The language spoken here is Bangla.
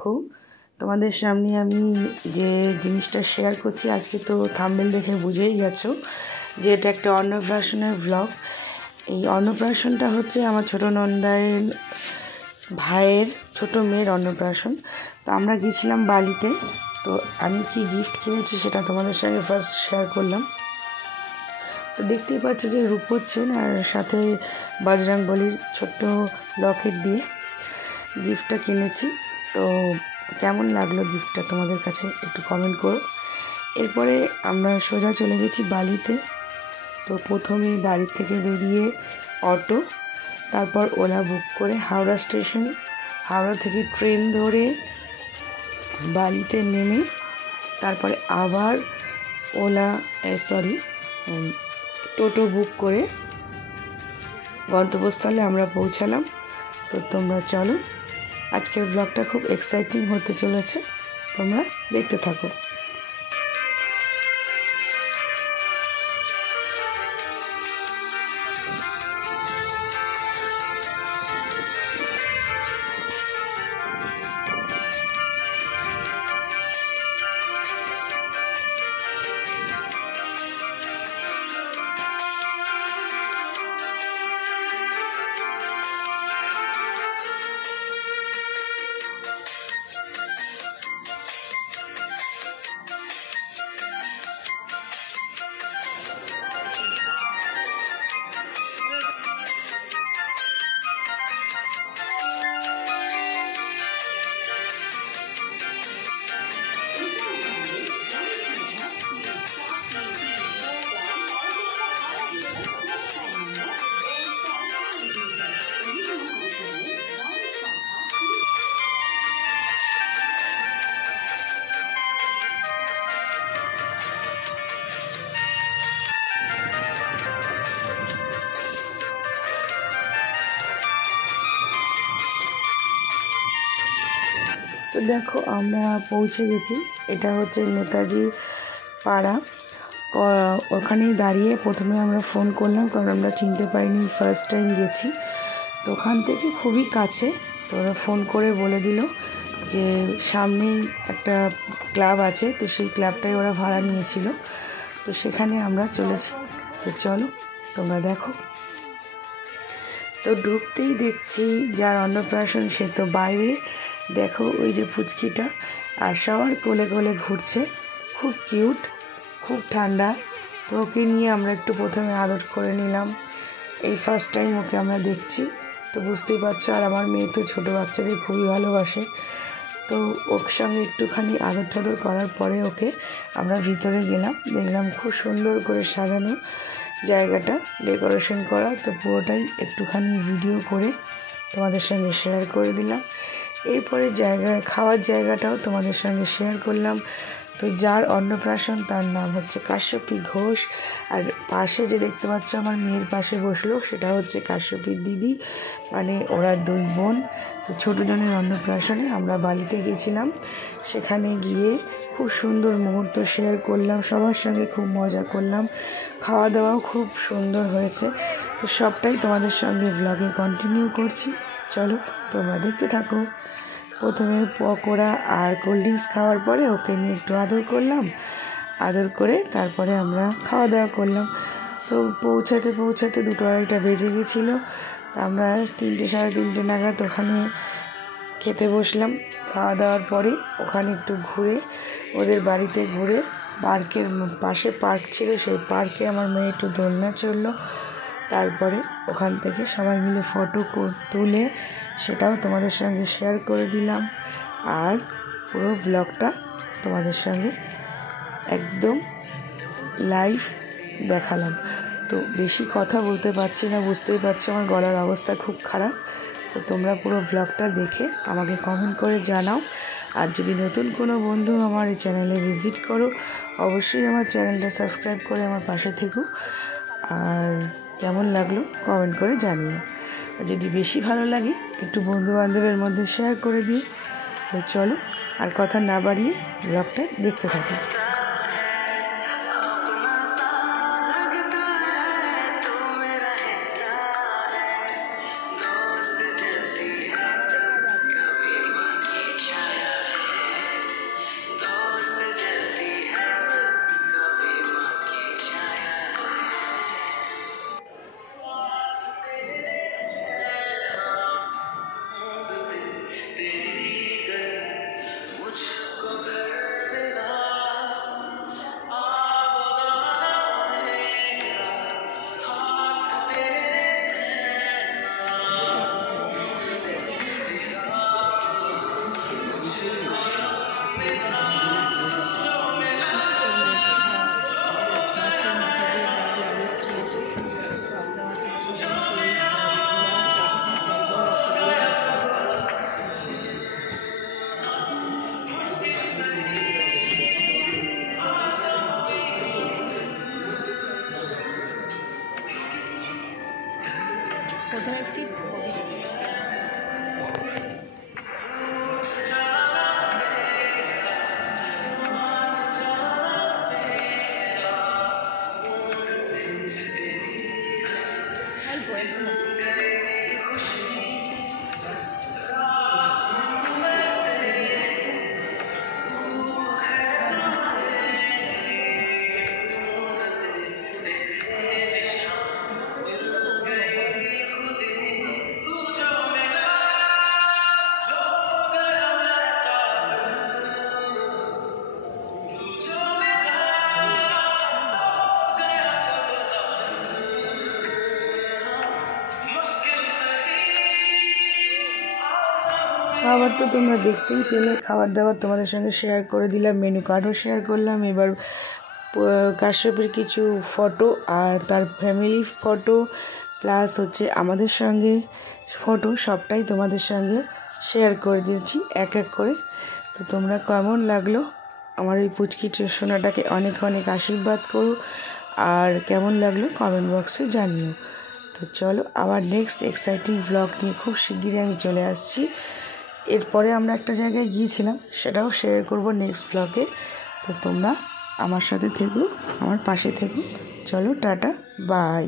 দেখো তোমাদের সামনে আমি যে জিনিসটা শেয়ার করছি আজকে, তো থাম্বনেল দেখে বুঝেই গেছো যে এটা একটা অন্নপ্রাশনের ব্লগ। এই অন্নপ্রাশনটা হচ্ছে আমার ছোটো নন্দায়ের ভাইয়ের ছোটো মেয়ের অন্নপ্রাশন। তো আমরা গেছিলাম বালিতে। তো আমি কি গিফট কিনেছি সেটা তোমাদের সঙ্গে ফার্স্ট শেয়ার করলাম। তো দেখতেই পাচ্ছ যে রূপোর চেন আর সাথে বজরংবলীর ছোট্ট লকেট দিয়ে গিফটটা কিনেছি। তো কেমন লাগলো গিফটটা তোমাদের কাছে একটু কমেন্ট করো। এরপরে আমরা সোজা চলে গেছি বালিতে। তো প্রথমেই বাড়ি থেকে বেরিয়ে অটো, তারপর ওলা বুক করে হাওড়া স্টেশন, হাওড়া থেকে ট্রেন ধরে বালিতে নেমে তারপরে আবার টোটো বুক করে গন্তব্যস্থলে আমরা পৌঁছালাম। তো তোমরা চলো, আজকের ব্লগটা খুব এক্সাইটিং হতে চলেছে, তোমরা দেখতে থাকো। তো দেখো আমরা পৌঁছে গেছি, এটা হচ্ছে নেতাজি পাড়া। ওখানেই দাঁড়িয়ে প্রথমে আমরা ফোন করলাম, কারণ আমরা চিনতে পারিনি, ফার্স্ট টাইম গেছি। তো ওখান থেকে খুবই কাছে। তো ওরা ফোন করে বলে দিল যে সামনেই একটা ক্লাব আছে, তো সেই ক্লাবটাই ওরা ভাড়া নিয়েছিল। তো সেখানে আমরা চলেছি। তো চলো তোমরা দেখো। তো ঢুকতেই দেখছি যার অন্নপ্রাশন সে তো বাইরে, দেখো ওই যে পুচকিটা, আর সবার কোলে কোলে ঘুরছে, খুব কিউট, খুব ঠান্ডা। তো ওকে নিয়ে আমরা একটু প্রথমে আদর করে নিলাম, এই ফার্স্ট টাইম ওকে আমরা দেখছি। তো বুঝতেই পারছো, আর আমার মেয়ে তো ছোটো বাচ্চাদের খুবই ভালোবাসে। তো ওর সঙ্গে একটুখানি আদর টাদর করার পরে ওকে আমরা ভিতরে গেলাম, দেখলাম খুব সুন্দর করে সাজানো জায়গাটা, ডেকোরেশন করা। তো পুরোটাই একটুখানি ভিডিও করে তোমাদের সঙ্গে শেয়ার করে দিলাম। এরপরে খাওয়ার জায়গাটাও তোমাদের সঙ্গে শেয়ার করলাম। তো যার অন্নপ্রাশন তার নাম হচ্ছে কাশ্যপী ঘোষ, আর পাশে যে দেখতে পাচ্ছ আমার মেয়ের পাশে বসলো সেটা হচ্ছে কাশ্যপীর দিদি, মানে ওরা দুই বোন। তো ছোটো জনের অন্নপ্রাশনে আমরা বালিতে গেছিলাম, সেখানে গিয়ে খুব সুন্দর মুহূর্ত শেয়ার করলাম, সবার সঙ্গে খুব মজা করলাম, খাওয়া দাওয়াও খুব সুন্দর হয়েছে। তো সবটাই তোমাদের সঙ্গে ব্লগে কন্টিনিউ করছি, চলো তোমরা দেখতে থাকো। প্রথমে পকোড়া আর কোল্ড ড্রিঙ্কস খাওয়ার পরে ওকে নিয়ে একটু আদর করলাম, আদর করে তারপরে আমরা খাওয়া দাওয়া করলাম। তো পৌঁছাতে 2-2:30 বেজে গেছিলো। আমরা 3টে সাড়ে 3টে নাগাদ ওখানে খেতে বসলাম। খাওয়া দাওয়ার পরে ওখানে একটু ঘুরে, ওদের বাড়িতে ঘুরে, পার্কের পাশে পার্ক ছিল, সেই পার্কে আমার মেয়ে একটু দোলনা চড়লো। তারপরে ওখান থেকে সবাই মিলে ফটো তুলে সেটাও তোমাদের সঙ্গে শেয়ার করে দিলাম, আর পুরো ব্লগটা তোমাদের সঙ্গে একদম লাইভ দেখালাম। তো বেশি কথা বলতে পারছি না, বুঝতেই পারছো আমার গলার অবস্থা খুব খারাপ। তো তোমরা পুরো ব্লগটা দেখে আমাকে কমেন্ট করে জানাও। আর যদি নতুন কোনো বন্ধু আমার এই চ্যানেলে ভিজিট করো, অবশ্যই আমার চ্যানেলটা সাবস্ক্রাইব করে আমার পাশে থেকো। আর কেমন লাগলো কমেন্ট করে জানিও। আর যদি বেশি ভালো লাগে একটু বন্ধুবান্ধবের মধ্যে শেয়ার করে দিও। তো চলো আর কথা না বাড়িয়ে ব্লগটা দেখতে থাকি। ফিস কবি আছে। অল্প একদম খাবার তো তোমরা দেখতেই পেলে, খাবার দাবার তোমাদের সঙ্গে শেয়ার করে দিলাম, মেনু কার্ডও শেয়ার করলাম। এবার কাশ্যপের কিছু ফটো আর তার ফ্যামিলি ফটো প্লাস হচ্ছে আমাদের সঙ্গে ফটো সবটাই তোমাদের সঙ্গে শেয়ার করে দিয়েছি এক এক করে। তো তোমরা কেমন লাগলো আমার এই পুচকি সোনাটাকে অনেক অনেক আশীর্বাদ করো, আর কেমন লাগলো কমেন্ট বক্সে জানিও। তো চলো আবার নেক্সট এক্সাইটিং ব্লগ নিয়ে খুব শিগগিরই আমি চলে আসছি। এরপরে আমরা একটা জায়গায় গিয়েছিলাম, সেটাও শেয়ার করব নেক্সট ব্লগে। তো তোমরা আমার সাথে থেকো, আমার পাশে থেকো। চলো টাটা, বাই।